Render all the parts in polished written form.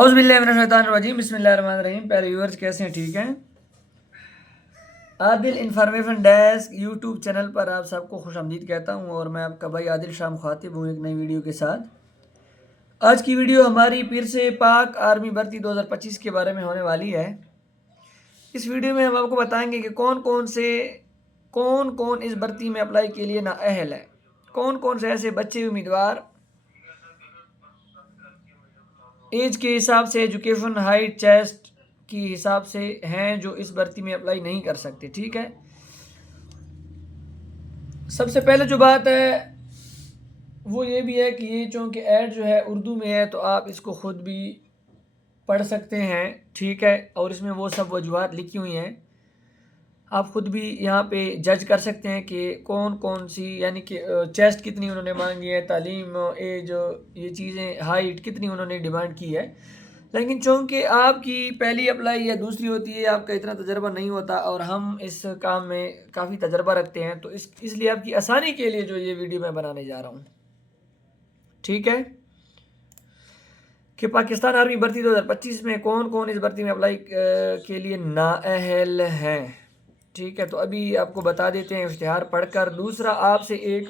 औज़ुबिल्लाहिमिनश्शैतानिर्रजीम बिस्मिल्लाहिर्रहमानिर्रहीम। प्यारे व्यूअर्स, कैसे हैं? ठीक हैं। Adil information desk YouTube channel पर आप सबको खुशामदीद कहता हूं और मैं आपका भाई आदिल शाह मुखातिब हूं एक नई वीडियो के साथ। आज की वीडियो हमारी फिर से पाक आर्मी भर्ती 2025 के बारे में होने वाली है। इस वीडियो में हम आपको बताएंगे कि कौन कौन इस भर्ती में अप्लाई के लिए नाअहल है, कौन कौन से ऐसे बच्चे उम्मीदवार एज के हिसाब से, एजुकेशन, हाइट, चेस्ट की हिसाब से हैं जो इस भर्ती में अप्लाई नहीं कर सकते। ठीक है, सबसे पहले जो बात है वो ये भी है कि ये चूँकि ऐड जो है उर्दू में है तो आप इसको ख़ुद भी पढ़ सकते हैं। ठीक है, और इसमें वो सब वजूहात लिखी हुई हैं, आप ख़ुद भी यहाँ पे जज कर सकते हैं कि कौन कौन सी, यानी कि चेस्ट कितनी उन्होंने मांगी है, तालीम, एज, ये चीज़ें, हाइट कितनी उन्होंने डिमांड की है। लेकिन चूँकि आपकी पहली अप्लाई या दूसरी होती है, आपका इतना तजर्बा नहीं होता और हम इस काम में काफ़ी तजर्बा रखते हैं, तो इसलिए आपकी आसानी के लिए जो ये वीडियो मैं बनाने जा रहा हूँ, ठीक है, कि पाकिस्तान आर्मी भर्ती 2025 में कौन कौन इस भर्ती में अप्लाई के लिए नाअहल हैं। ठीक है, तो अभी आपको बता देते हैं इश्तिहार पढ़कर। दूसरा, आपसे एक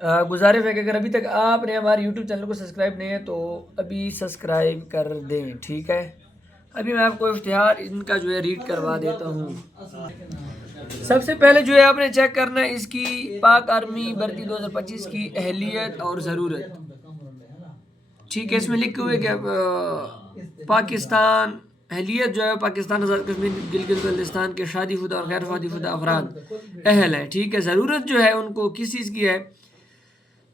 गुजारिश है कि अगर अभी तक आपने हमारे YouTube चैनल को सब्सक्राइब नहीं है तो अभी सब्सक्राइब कर दें। ठीक है, अभी मैं आपको इश्तिहार इनका जो है रीड करवा देता हूँ। सबसे पहले जो है आपने चेक करना है इसकी पाक आर्मी भर्ती 2025 की अहलियत और ज़रूरत। ठीक है, इसमें लिखे हुए कि पाकिस्तान अहलियत जो है पाकिस्तान आज़ाद कश्मीर गिलगित बल्तिस्तान के शादीशुदा और गैर शादीशुदा अफराद अहल हैं। ठीक है, ज़रूरत जो है उनको किस चीज़ की है?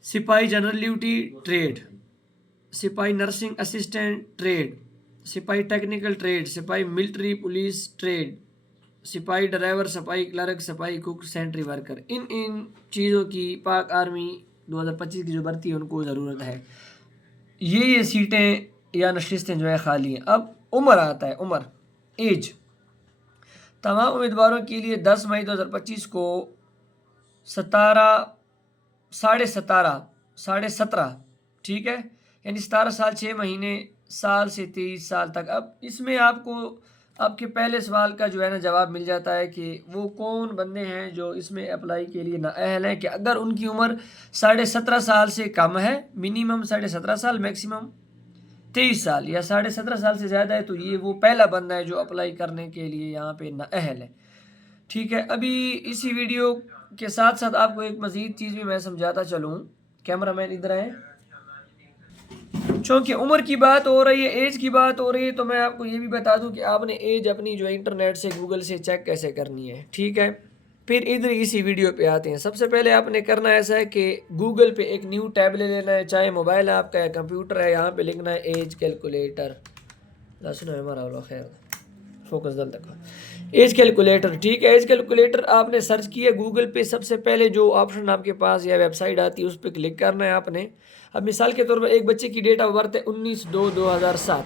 सिपाही जनरल ड्यूटी ट्रेड, सिपाही नर्सिंग असिस्टेंट ट्रेड, सिपाही टेक्निकल ट्रेड, सिपाही मिलिट्री पुलिस ट्रेड, सिपाही ड्राइवर, सिपाही क्लर्क, सिपाही कुक, सेंट्री वर्कर। इन चीज़ों की पाक आर्मी 2025 की जो भर्ती है उनको ज़रूरत है। ये सीटें या नशिस्तें जो है खाली हैं। अब उम्र आता है, उम्र, एज। तमाम उम्मीदवारों के लिए 10 मई 2025 को 17.5 ठीक है, यानी 17 साल 6 महीने साल से 23 साल तक। अब इसमें आपको आपके पहले सवाल का जो है ना जवाब मिल जाता है कि वो कौन बंदे हैं जो इसमें अप्लाई के लिए नाअहल हैं, कि अगर उनकी उम्र 17.5 साल से कम है, मिनिमम 17.5 साल, मैक्सिमम 23 साल, या 17.5 साल से ज़्यादा है, तो ये वो पहला बंदा है जो अप्लाई करने के लिए यहाँ पे नाअहल है। ठीक है, अभी इसी वीडियो के साथ साथ आपको एक मज़ीद चीज़ भी मैं समझाता चलूँ। कैमरामैन इधर आए। चूँकि उम्र की बात हो रही है, एज की बात हो रही है, तो मैं आपको ये भी बता दूं कि आपने एज अपनी जो है इंटरनेट से, गूगल से चेक कैसे करनी है। ठीक है, फिर इधर इसी वीडियो पे आते हैं। सबसे पहले आपने करना ऐसा है कि गूगल पे एक न्यू टैब ले लेना है, चाहे मोबाइल आपका है, कंप्यूटर है, यहाँ पे लिखना है एज कैलकुलेटर। हमारा खैर फोकस दल तक एज कैलकुलेटर। ठीक है, एज कैलकुलेटर आपने सर्च किया गूगल पे, सबसे पहले जो ऑप्शन आपके पास या वेबसाइट आती है उस पर क्लिक करना है आपने। अब मिसाल के तौर पर एक बच्चे की डेट ऑफ बर्थ है 19/2/2007।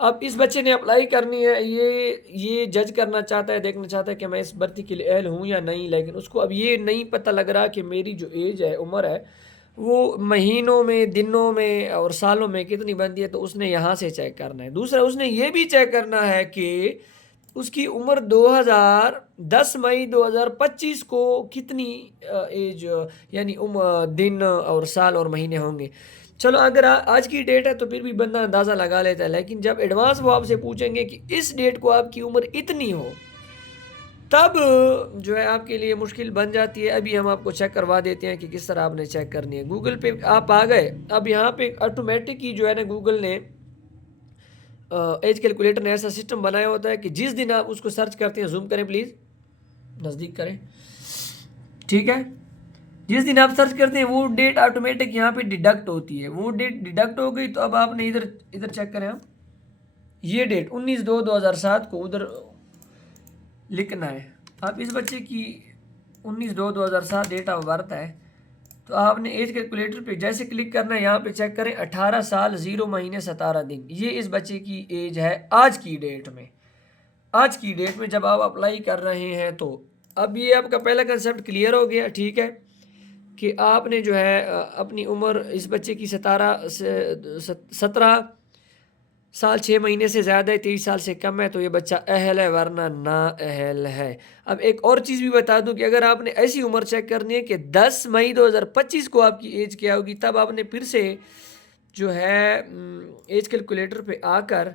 अब इस बच्चे ने अप्लाई करनी है, ये जज करना चाहता है, देखना चाहता है कि मैं इस भर्ती के लिए अहल हूँ या नहीं, लेकिन उसको अब ये नहीं पता लग रहा कि मेरी जो एज है, उम्र है, वो महीनों में, दिनों में और सालों में कितनी बनती है, तो उसने यहाँ से चेक करना है। दूसरा, उसने ये भी चेक करना है कि उसकी उम्र 10 मई 2025 को कितनी एज, यानी दिन और साल और महीने होंगे। चलो, अगर आज की डेट है तो फिर भी बंदा अंदाज़ा लगा लेता है, लेकिन जब एडवांस वो आपसे पूछेंगे कि इस डेट को आपकी उम्र इतनी हो, तब जो है आपके लिए मुश्किल बन जाती है। अभी हम आपको चेक करवा देते हैं कि किस तरह आपने चेक करनी है। गूगल पे आप आ गए, अब यहाँ पे ऑटोमेटिक ही जो है ना गूगल ने, एज कैलकुलेटर ने ऐसा सिस्टम बनाया होता है कि जिस दिन आप उसको सर्च करते हैं, जूम करें प्लीज़, नज़दीक करें, ठीक है, जिस दिन आप सर्च करते हैं वो डेट ऑटोमेटिक यहाँ पे डिडक्ट होती है। वो डेट डिडक्ट हो गई तो अब आपने इधर चेक करें, आप ये डेट 19/2/2007 को उधर लिखना है। आप इस बच्चे की 19/2/2007 डेट ऑफ बर्थ है, तो आपने एज कैलकुलेटर पे जैसे क्लिक करना है, यहाँ पे चेक करें 18 साल 0 महीने 17 दिन। ये इस बच्चे की एज है आज की डेट में। आज की डेट में जब आप अप्लाई कर रहे हैं, तो अब ये आपका पहला कंसेप्ट क्लियर हो गया। ठीक है, कि आपने जो है अपनी उम्र इस बच्चे की 17 साल 6 महीने से ज़्यादा है, 23 साल से कम है तो ये बच्चा अहल है, वरना ना अहल है। अब एक और चीज़ भी बता दूं कि अगर आपने ऐसी उम्र चेक करनी है कि 10 मई 2025 को आपकी एज क्या होगी, तब आपने फिर से जो है एज कैलकुलेटर पे आकर,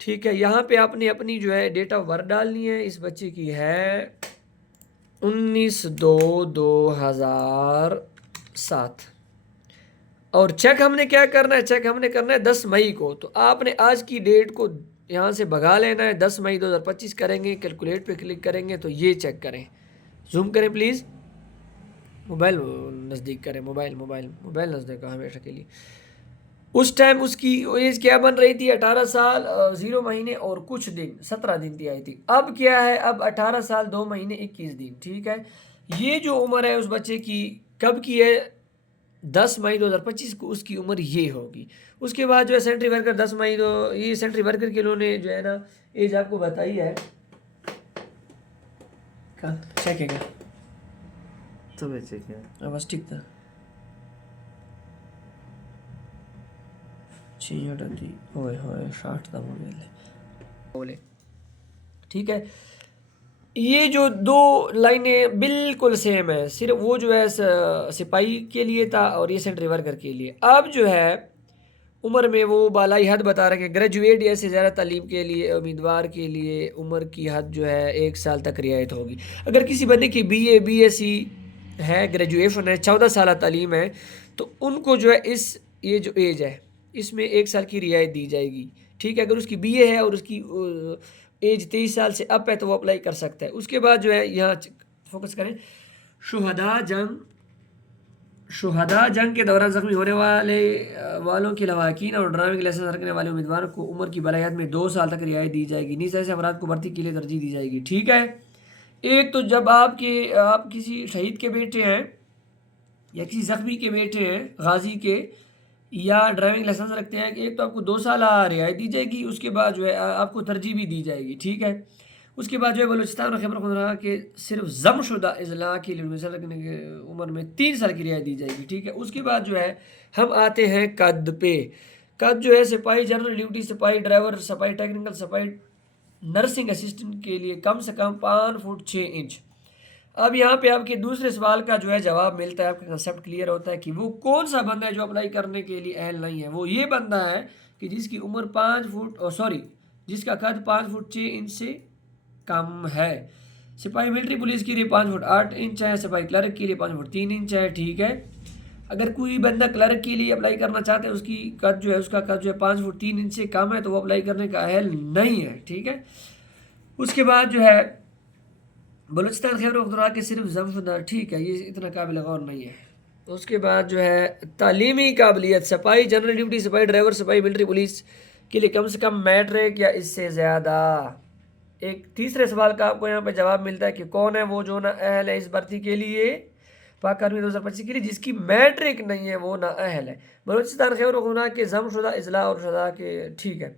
ठीक है, यहाँ पे आपने अपनी जो है डेट ऑफ बर्थ डालनी है। इस बच्चे की है 19/2/2007 और चेक हमने क्या करना है, चेक हमने करना है 10 मई को। तो आपने आज की डेट को यहाँ से भगा लेना है, 10 मई 2025 करेंगे, कैलकुलेट पे क्लिक करेंगे तो ये चेक करें। जूम करें प्लीज़, मोबाइल नज़दीक करें, मोबाइल मोबाइल मोबाइल नज़दीक हमेशा के लिए। उस टाइम उसकी एज क्या बन रही थी, 18 साल 0 महीने और कुछ दिन, 17 दिन थी आई थी। अब क्या है, अब 18 साल 2 महीने 21 दिन, ठीक है। ये जो उम्र है उस बच्चे की कब की है, 10 मई 2025 को उसकी उम्र ये होगी। उसके बाद जो है सेंट्री वर्कर 10 मई, तो ये सेंट्री वर्कर के उन्होंने जो है ना एज आपको बताई है। चेक है क्या, तो मैं चेक है बस ठीक था। ओए होए 60 था बोले, ठीक है। ये जो दो लाइनें बिल्कुल सेम है, सिर्फ वो जो है सिपाही के लिए था और ये सेंट्री वर्कर के लिए। अब जो है उम्र में वो बालाई हद बता रहे हैं, ग्रेजुएट या से ज़्यादा तालीम के लिए उम्मीदवार के लिए उम्र की हद जो है 1 साल तक रियायत होगी। अगर किसी बंदे की BA BSc है, ग्रेजुएशन है, 14 साल तालीम है, तो उनको जो है ये जो एज है इसमें 1 साल की रियायत दी जाएगी, ठीक है। अगर उसकी BA है और उसकी एज 23 साल से अप है तो वो अप्लाई कर सकता है। उसके बाद जो है यहाँ फोकस करें, शुहदा जंग के दौरान जख्मी होने वालों के लवाकिन और ड्राइविंग लाइसेंस रखने वाले उम्मीदवारों को उम्र की बलायत में 2 साल तक रियायत दी जाएगी। नीचे ऐसे अफराद को भर्ती के लिए तरजीह दी जाएगी, ठीक है। एक तो जब आप किसी शहीद के बेटे हैं या किसी जख्मी के बेटे हैं, गाजी के, या ड्राइविंग लाइसेंस रखते हैं, एक तो आपको 2 साल रियायत दी जाएगी, उसके बाद जो है आपको तरजीह भी दी जाएगी, ठीक है। उसके बाद जो है बलूचिस्तान और खैबर पख्तूनख्वा के सिर्फ जमशुदा अजला के लिए रखने की उम्र में 3 साल की रियायत दी जाएगी, ठीक है। उसके बाद जो है हम आते हैं कद पे। कद जो है सिपाही जनरल ड्यूटी, सिपाही ड्राइवर, सिपाही टेक्निकल, सिपाही नर्सिंग असिस्टेंट के लिए कम से कम 5 फुट 6 इंच। अब यहाँ पे आपके दूसरे सवाल का जो है जवाब मिलता है, आपका कंसेप्ट क्लियर होता है कि वो कौन सा बंदा है जो अप्लाई करने के लिए अहल नहीं है। वो ये बंदा है कि जिसकी उम्र 5 फुट जिसका कद 5 फुट 6 इंच से कम है। सिपाही मिलिट्री पुलिस के लिए 5 फुट 8 इंच है, सिपाही क्लर्क के लिए 5 फुट 3 इंच है, ठीक है। अगर कोई बंदा क्लर्क के लिए अप्लाई करना चाहते हैं, उसका कद जो है 5 फुट 3 इंच से कम है, तो वो अप्लाई करने का अहल नहीं है, ठीक है। उसके बाद जो है बलूचिस्तान खैबर पख्तूनख्वा के सिर्फ जमशुदा, ठीक है, ये इतना काबिल गौर नहीं है। उसके बाद जो है तालीमी काबिलियत, सिपाही जनरल ड्यूटी, सिपाही ड्राइवर, सिपाही मिलिट्री पुलिस के लिए कम से कम मैट्रिक या इससे ज़्यादा। एक तीसरे सवाल का आपको यहाँ पे जवाब मिलता है कि कौन है वो जो ना अहल है इस भर्ती के लिए, पाक आर्मी 2025 के लिए, जिसकी मैट्रिक नहीं है वो ना अहल है। बलूचिस्तान खैबर पख्तूनख्वा के जमशुदा अजला और शुदा के, ठीक है,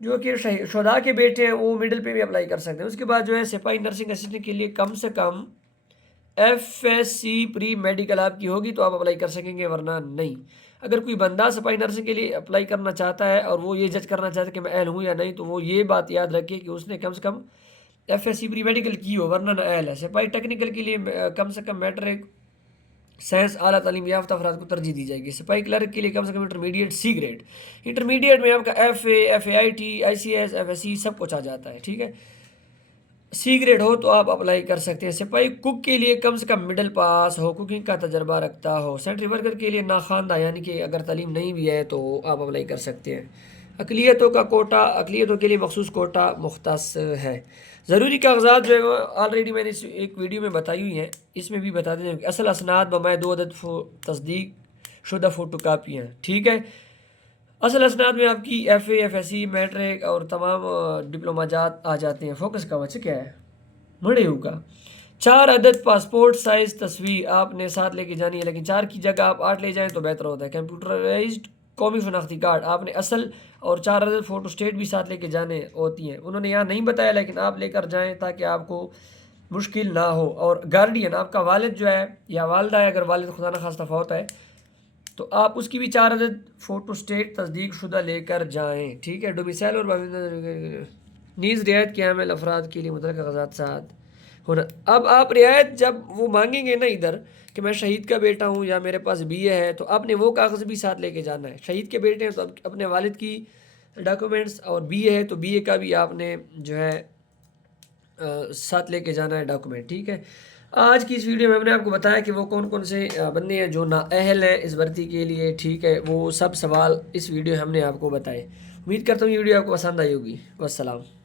जो कि शुहदा के बेटे हैं वो मिडिल पे भी अप्लाई कर सकते हैं। उसके बाद जो है सिपाही नर्सिंग असिस्टेंट के लिए कम से कम FSC प्री मेडिकल आपकी होगी तो आप अप्लाई कर सकेंगे, वरना नहीं। अगर कोई बंदा सिपाही नर्सिंग के लिए अप्लाई करना चाहता है और वो ये जज करना चाहता है कि मैं अहल हूँ या नहीं, तो वो ये बात याद रखे कि उसने कम से कम FSC प्री मेडिकल की हो, वरना ना अहल है। सिपाही टेक्निकल के लिए कम से कम मैट्रिक साइंस आला तालीम याफ्ता अफराद को तरजीह दी जाएगी। सिपाही क्लर्क के लिए कम से कम इंटरमीडिएट C ग्रेड, इंटरमीडिएट में आपका FA FAIT ICS FSC सब कुछ आ जाता है, ठीक है। C ग्रेड हो तो आप अप्लाई कर सकते हैं। सिपाही कुक के लिए कम से कम मिडिल पास हो, कुकिंग का तजर्बा रखता हो। सेंट्री वर्कर के लिए नाखानदा, यानी कि अगर तालीम नहीं भी है तो आप अप्लाई कर सकते हैं। अकलियतों के लिए मखसूस कोटा मुख्तस है। ज़रूरी कागजात जो है ऑलरेडी मैंने एक वीडियो में बताई हुई हैं, इसमें भी बता दें कि असल असनाद बमाए 2 अदद तस्दीक शुदा फ़ोटो कापियाँ, ठीक है। असल असनाद में आपकी FA FSC मैट्रिक और तमाम डिप्लोमा जात आ जाते हैं। फोकस का वजह क्या है, मड़े होगा। 4 अदद पासपोर्ट साइज़ तस्वीर आपने साथ लेके जानी है, लेकिन 4 की जगह आप 8 ले जाएं तो बेहतर होता है। कंप्यूटराइज्ड कौमी शनाख्ती कार्ड आपने असल और 4 अदद फ़ोटो स्टेट भी साथ लेके जाने होती हैं। उन्होंने यहाँ नहीं बताया, लेकिन आप लेकर जाएं ताकि आपको मुश्किल ना हो। और गार्डियन आपका वालिद जो है या वालदा है, अगर वालिद खुदा न खास्ता फौत है तो आप उसकी भी 4 अदद फ़ोटो स्टेट तस्दीक शुदा लेकर जाएँ, ठीक है। डोमिसाइल और नीज़ रियायत के हामिल अफराद के लिए मुतल्लका कागज़ात साथ होना। अब आप रियायत जब वो मांगेंगे ना इधर कि मैं शहीद का बेटा हूँ या मेरे पास बीए है, तो आपने वो कागज़ भी साथ लेके जाना है। शहीद के बेटे हैं तो अपने वालिद की डॉक्यूमेंट्स, और बीए है तो बीए का भी आपने जो है साथ लेके जाना है डॉक्यूमेंट, ठीक है। आज की इस वीडियो में हमने आपको बताया कि वो कौन कौन से बंदे हैं जो नाअहल हैं इस भर्ती के लिए, ठीक है। वो सब सवाल इस वीडियो में हमने आपको बताए। उम्मीद करता हूँ ये वीडियो आपको पसंद आई होगी। वस्सलाम।